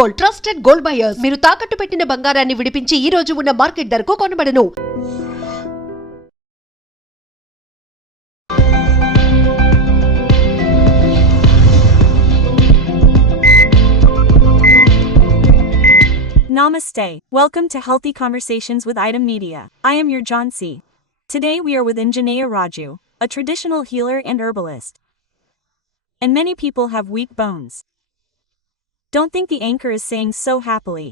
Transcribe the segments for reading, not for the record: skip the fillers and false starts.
Gold, trusted gold buyers. మీరు తాకట్టు పెట్టిన బంగారాన్ని విడిపించి ఈ రోజు ఉన్న మార్కెట్ ధరకు కొనబడను. Namaste. Welcome to Healthy Conversations with Item Media. I am your John C. Today we are with Anjaneya Raju, a traditional healer and herbalist. And many people have weak bones. Don't think the anchor is saying so happily.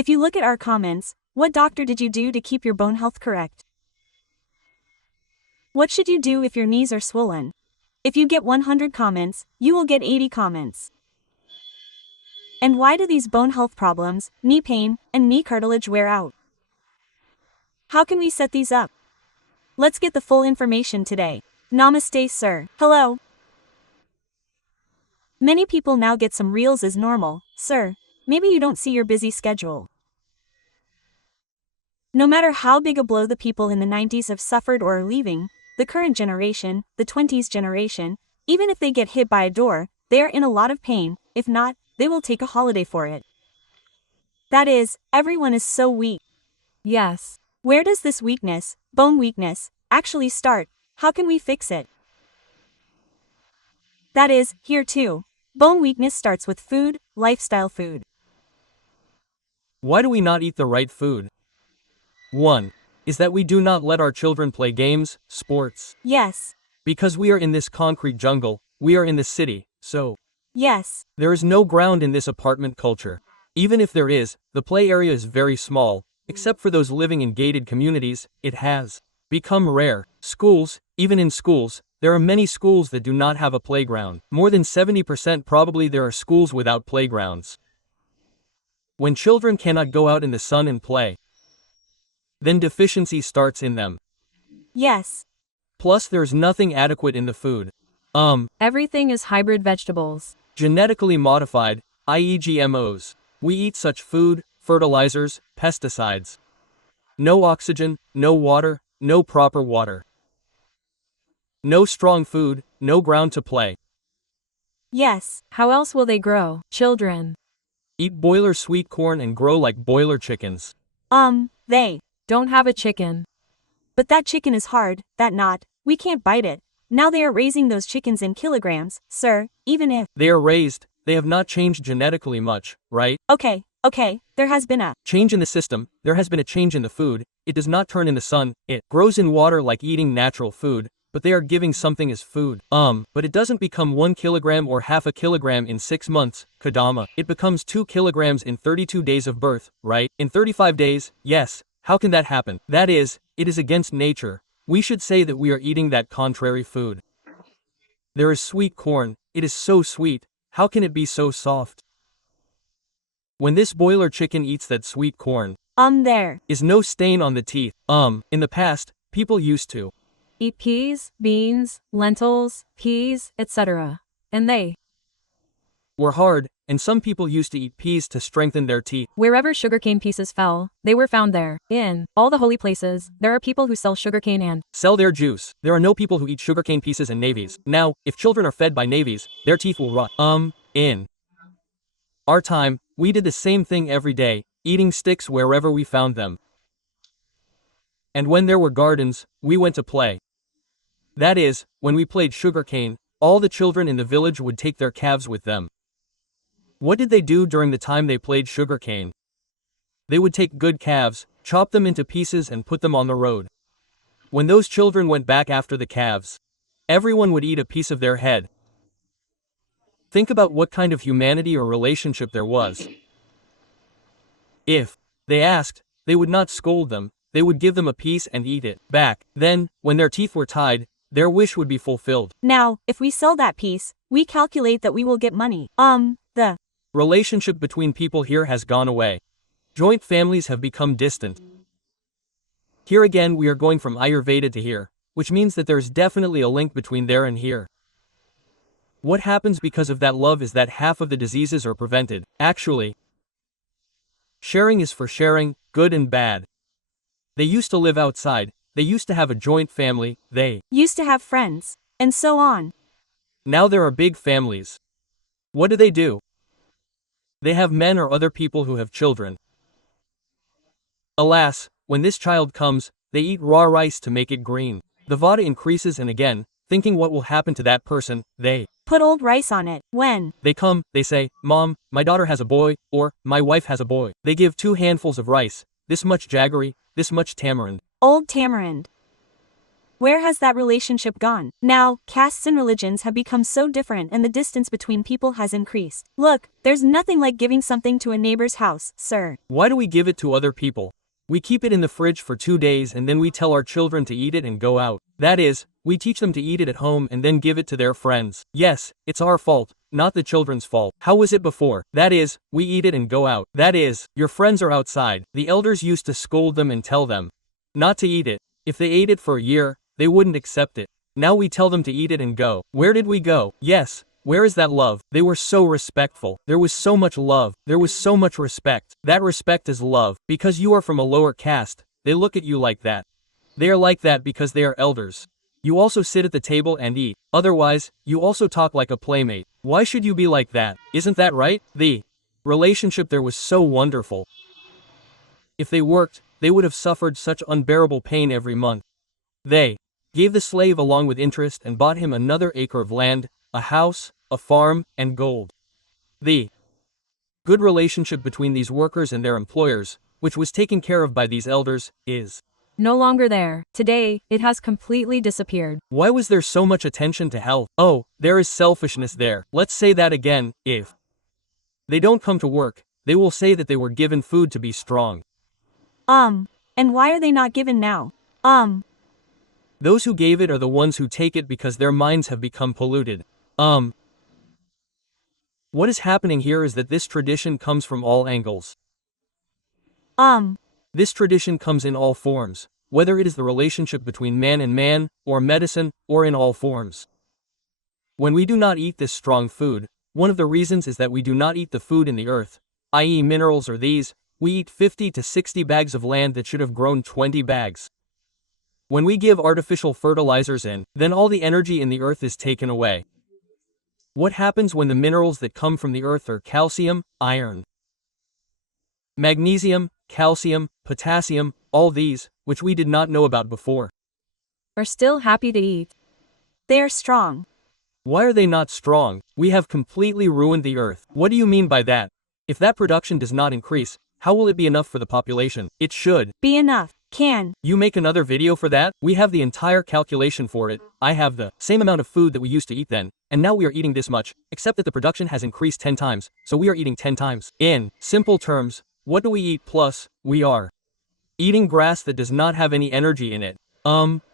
If you look at our comments, what doctor did you do to keep your bone health correct? What should you do if your knees are swollen? If you get 100 comments, you will get 80 comments. And why do these bone health problems, knee pain, and knee cartilage wear out? How can we set these up? Let's get the full information today. Namaste, sir. Hello. Many people now get some reels as normal, sir. Maybe you don't see your busy schedule. No matter how big a blow the people in the 90s have suffered or are leaving, the current generation, the 20s generation, even if they get hit by a door, they are in a lot of pain. If not, they will take a holiday for it. That is, everyone is so weak. Yes. Where does this weakness, bone weakness, actually start? How can we fix it? That is, here too. Bone weakness starts with food, lifestyle food. Why do we not eat the right food? 1. Is that we do not let our children play games, sports. Yes. Because we are in this concrete jungle, we are in the city, so. Yes. There is no ground in this apartment culture. Even if there is, the play area is very small, except for those living in gated communities, it has become rare. Schools, even in schools, there are many schools that do not have a playground. More than 70% probably there are schools without playgrounds. When children cannot go out in the sun and play, then deficiency starts in them. Yes. Plus there's nothing adequate in the food. Everything is hybrid vegetables. Genetically modified, i.e. GMOs. We eat such food, fertilizers, pesticides. No oxygen, no water, no proper water. No strong food, no ground to play. Yes. How else will they grow? Children. Eat boiler sweet corn and grow like boiler chickens. They Don't have a chicken. But that chicken is hard, that not, we can't bite it. Now they are raising those chickens in kilograms, sir, even if. They are raised, they have not changed genetically much, right? Okay, there has been a Change in the system, there has been a change in the food, it does not turn in the sun, it grows in water like eating natural food, but they are giving something as food. But it doesn't become 1 kilogram or half a kilogram in 6 months, Kadama. It becomes 2 kilograms in 32 days of birth, right? In 35 days, yes, how can that happen? That is, it is against nature. We should say that we are eating that contrary food. There is sweet corn, it is so sweet, how can it be so soft? When this boiler chicken eats that sweet corn, there is no stain on the teeth. In the past, people used to Eat peas, beans, lentils, peas, etc. And they. were hard, and some people used to eat peas to strengthen their teeth. Wherever sugarcane pieces fell, they were found there. In all the holy places, there are people who sell sugarcane and Sell their juice. There are no people who eat sugarcane pieces in navies. Now, if children are fed by navies, their teeth will rot. In our time, we did the same thing every day, eating sticks wherever we found them. And when there were gardens, we went to play. That is, when we played sugarcane, all the children in the village would take their calves with them. What did they do during the time they played sugarcane? They would take good calves, chop them into pieces and put them on the road. When those children went back after the calves, everyone would eat a piece of their head. Think about what kind of humanity or relationship there was. If they asked, they would not scold them, they would give them a piece and eat it back. Then, when their teeth were tied, their wish would be fulfilled. Now, if we sell that piece, we calculate that we will get money. The Relationship between people here has gone away. Joint families have become distant. Here again we are going from Ayurveda to here, which means that there is definitely a link between there and here. What happens because of that love is that half of the diseases are prevented. Actually, sharing is for sharing, good and bad. They used to live outside, they used to have a joint family, they used to have friends, and so on. Now there are big families. What do? They have men or other people who have children. Alas, when this child comes, they eat raw rice to make it green. The vada increases and again, thinking what will happen to that person, they Put old rice on it. When? They come, they say, Mom, my daughter has a boy, or, my wife has a boy. They give 2 handfuls of rice, this much jaggery, this much tamarind. Old tamarind. Where has that relationship gone? Now, castes and religions have become so different and the distance between people has increased. Look, there's nothing like giving something to a neighbor's house, sir. Why do we give it to other people? We keep it in the fridge for 2 days and then we tell our children to eat it and go out. That is, we teach them to eat it at home and then give it to their friends. Yes, it's our fault, not the children's fault. How was it before? That is, we eat it and go out. That is, your friends are outside. The elders used to scold them and tell them not to eat it. If they ate it for a year, they wouldn't accept it. Now we tell them to eat it and go. Where did we go? Yes. Where is that love? They were so respectful. There was so much love. There was so much respect. That respect is love. Because you are from a lower caste, they look at you like that. They are like that because they are elders. You also sit at the table and eat. Otherwise, you also talk like a playmate. Why should you be like that? Isn't that right? The relationship there was so wonderful. If they worked, they would have suffered such unbearable pain every month. They gave the slave along with interest and bought him another acre of land, a house, a farm, and gold. The good relationship between these workers and their employers, which was taken care of by these elders, is No longer there. Today, it has completely disappeared. why was there so much attention to health? Oh, there is selfishness there. Let's say that again. If they don't come to work, they will say that they were given food to be strong. And why are they not given now? Those who gave it are the ones who take it because their minds have become polluted. What is happening here is that this tradition comes from all angles. This tradition comes in all forms, whether it is the relationship between man and man, or medicine, or in all forms. When we do not eat this strong food, one of the reasons is that we do not eat the food in the earth, i.e. minerals or these, we eat 50 to 60 bags of land that should have grown 20 bags. When we give artificial fertilizers in, then all the energy in the earth is taken away. What happens when the minerals that come from the earth are calcium, iron, magnesium, calcium, potassium, all these, which we did not know about before? Are still happy to eat. They are strong. Why are they not strong? We have completely ruined the earth. What do you mean by that? If that production does not increase, how will it be enough for the population? It should Be enough. Can you make another video for that? We have the entire calculation for it. I have the same amount of food that we used to eat then, and now we are eating this much, except that the production has increased 10 times, so we are eating 10 times. In simple terms, what do we eat plus, we are eating grass that does not have any energy in it.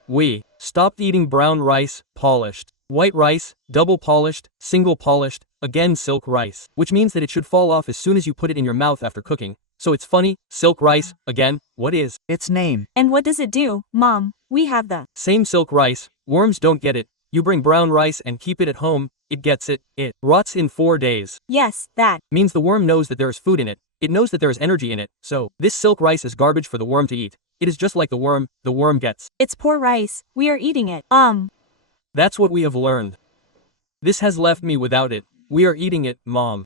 We stopped eating brown rice, polished, white rice, double polished, single polished, again silk rice, which means that it should fall off as soon as you put it in your mouth after cooking. So it's funny, silk rice, again, what is Its name. and what does it do, Mom? We have the same silk rice, worms don't get it. You bring brown rice and keep it at home, it gets it, it rots in 4 days. yes, that. Means the worm knows that there is food in it, it knows that there is energy in it, so this silk rice is garbage for the worm to eat. It is just like the worm gets. It's poor rice. We are eating it. That's what we have learned. This has left me without it. We are eating it, Mom.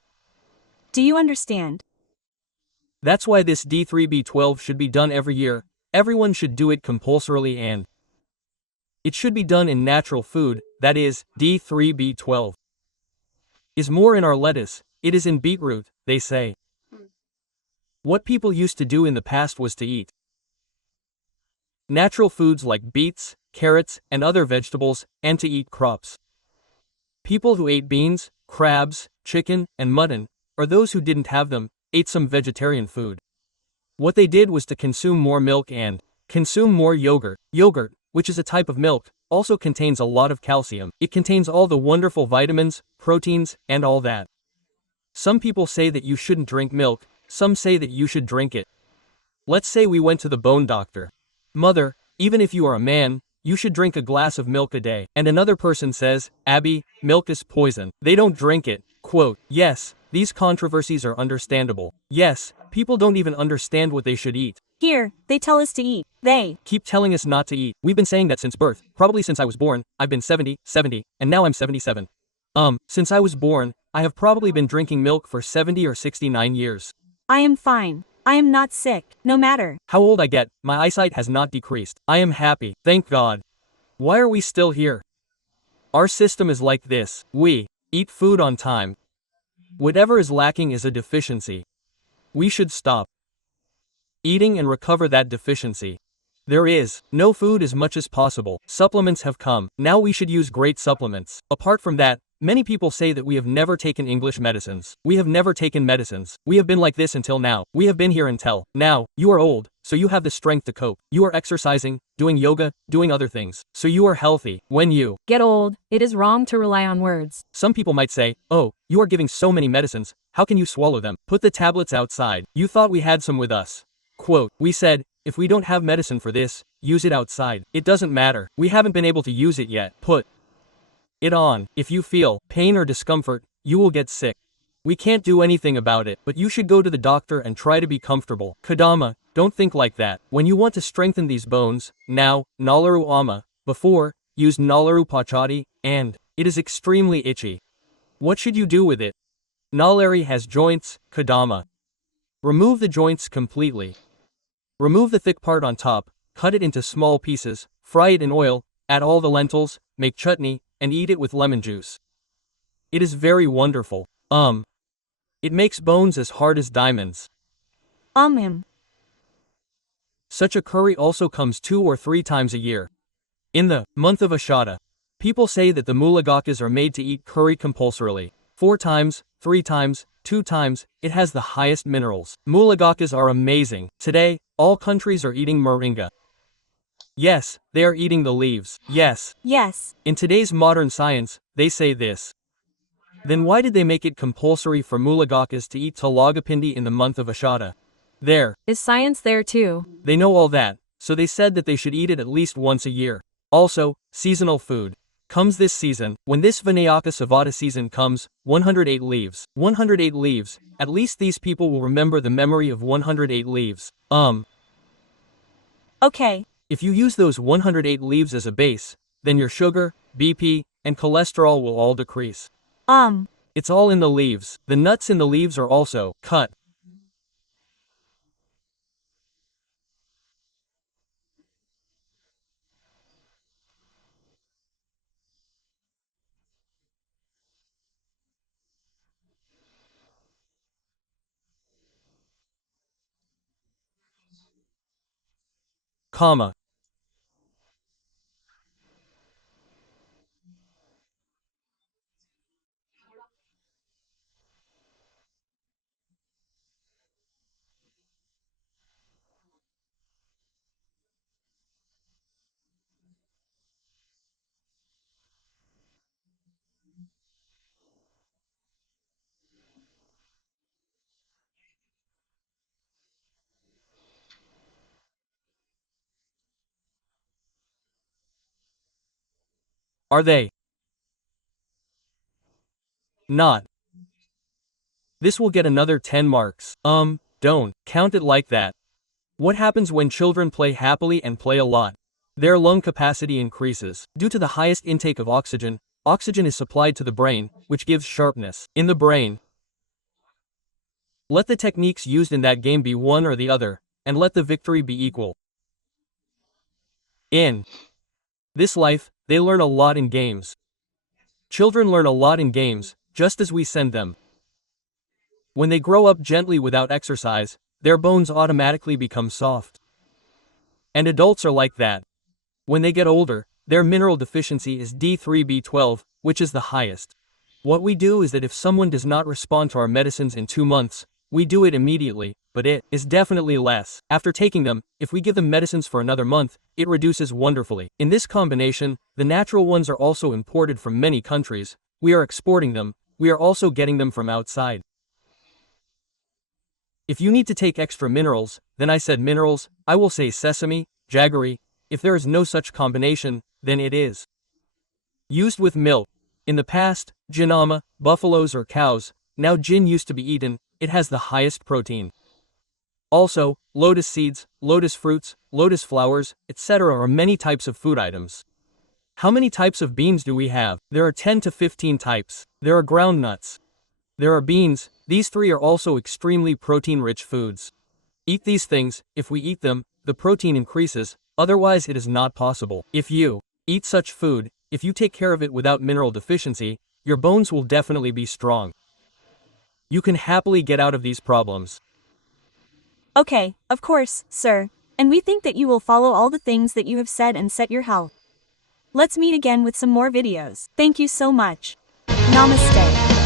Do you understand? That's why this D3B12 should be done every year. Everyone should do it compulsorily and it should be done in natural food, that is, D3B12 is more in our lettuce, it is in beetroot, they say. What people used to do in the past was to eat natural foods like beets, carrots, and other vegetables, and to eat crops. People who ate beans, crabs, chicken, and mutton, or those who didn't have them, ate some vegetarian food. What they did was to consume more milk and consume more yogurt. Yogurt, which is a type of milk, also contains a lot of calcium. It contains all the wonderful vitamins, proteins, and all that. Some people say that you shouldn't drink milk, some say that you should drink it. Let's say we went to the bone doctor. Mother, even if you are a man, you should drink a glass of milk a day. And another person says, Abby, milk is poison. They don't drink it. Quote, yes, these controversies are understandable. Yes, people don't even understand what they should eat. Here, they tell us to eat. They Keep telling us not to eat. We've been saying that since birth, probably since I was born. I've been 70, and now I'm 77. Since I was born, I have probably been drinking milk for 70 or 69 years. I am fine. I am not sick, no matter. How old I get, my eyesight has not decreased. I am happy, thank God. Why are we still here? Our system is like this. We eat food on time. Whatever is lacking is a deficiency. We should stop eating and recover that deficiency. There is no food as much as possible. Supplements have come. Now we should use great supplements. Apart from that, many people say that we have never taken English medicines. We have never taken medicines. We have been like this until now. We have been here until now. You are old, so you have the strength to cope. You are exercising, doing yoga, doing other things. So you are healthy. When you Get old, it is wrong to rely on words. Some people might say, oh, you are giving so many medicines. How can you swallow them? Put the tablets outside. You thought we had some with us. Quote, we said, if we don't have medicine for this, use it outside. It doesn't matter. We haven't been able to use it yet. Put it on. If you feel pain or discomfort, you will get sick. We can't do anything about it, but you should go to the doctor and try to be comfortable. Kadama, don't think like that. When you want to strengthen these bones, now, Nalaru Ama, before, use Nalaru Pachadi, and it is extremely itchy. What should you do with it? Nalari has joints, Kadama. Remove the joints completely. Remove the thick part on top, cut it into small pieces, fry it in oil, add all the lentils, make chutney, and eat it with lemon juice. It is very wonderful. It makes bones as hard as diamonds. Him. Such a curry also comes 2 or 3 times a year. In the month of Ashada, people say that the Mulagakas are made to eat curry compulsorily. 4 times, 3 times, 2 times, it has the highest minerals. Mulagakas are amazing. Today, all countries are eating moringa. Yes, they are eating the leaves. Yes. Yes. In today's modern science, they say this. Then why did they make it compulsory for Mulagakas to eat talagapindi in the month of Ashada? There. Is science there too? They know all that, so they said that they should eat it at least once a year. Also, seasonal food comes this season. When this Vinayaka Savada season comes, 108 leaves. 108 leaves. At least these people will remember the memory of 108 leaves. Okay. If you use those 108 leaves as a base, then your sugar, BP, and cholesterol will all decrease. It's all in the leaves. The nuts in the leaves are also cut. Comma. Are they not? This will get another 10 marks. Don't count it like that. What happens when children play happily and play a lot? Their lung capacity increases. Due to the highest intake of oxygen, oxygen is supplied to the brain, which gives sharpness in the brain. Let the techniques used in that game be one or the other, and let the victory be equal. In this life, they learn a lot in games. Children learn a lot in games, just as we send them. When they grow up gently without exercise, their bones automatically become soft. And adults are like that. When they get older, their mineral deficiency is D3B12, which is the highest. What we do is that if someone does not respond to our medicines in 2 months, we do it immediately, but it is definitely less. After taking them, if we give them medicines for another month, it reduces wonderfully. In this combination, the natural ones are also imported from many countries. We are exporting them. We are also getting them from outside. If you need to take extra minerals, then I said minerals, I will say sesame, jaggery. If there is no such combination, then it is used with milk. In the past, ginama, buffaloes or cows, now gin used to be eaten, it has the highest protein. Also, lotus seeds, lotus fruits, lotus flowers, etc. are many types of food items. How many types of beans do we have? There are 10 to 15 types. There are ground nuts. There are beans. These three are also extremely protein-rich foods. Eat these things. If we eat them, the protein increases, otherwise it is not possible. If you eat such food, if you take care of it without mineral deficiency, your bones will definitely be strong. You can happily get out of these problems. Okay, of course, sir. And we think that you will follow all the things that you have said and set your health. Let's meet again with some more videos. Thank you so much. Namaste.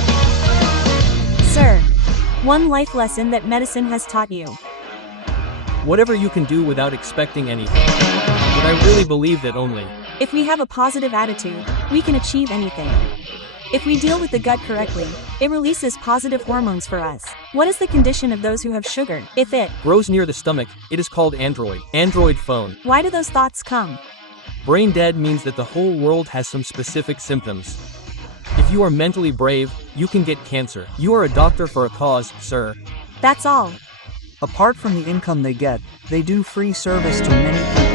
Sir, one life lesson that medicine has taught you. Whatever you can do without expecting anything. But I really believe that only If we have a positive attitude, we can achieve anything. If we deal with the gut correctly, it releases positive hormones for us. What is the condition of those who have sugar? If it grows near the stomach, it is called Android phone. Why do those thoughts come? Brain dead means that the whole world has some specific symptoms. If you are mentally brave, you can get cancer. You are a doctor for a cause, sir. That's all. Apart from the income they get, they do free service to many people.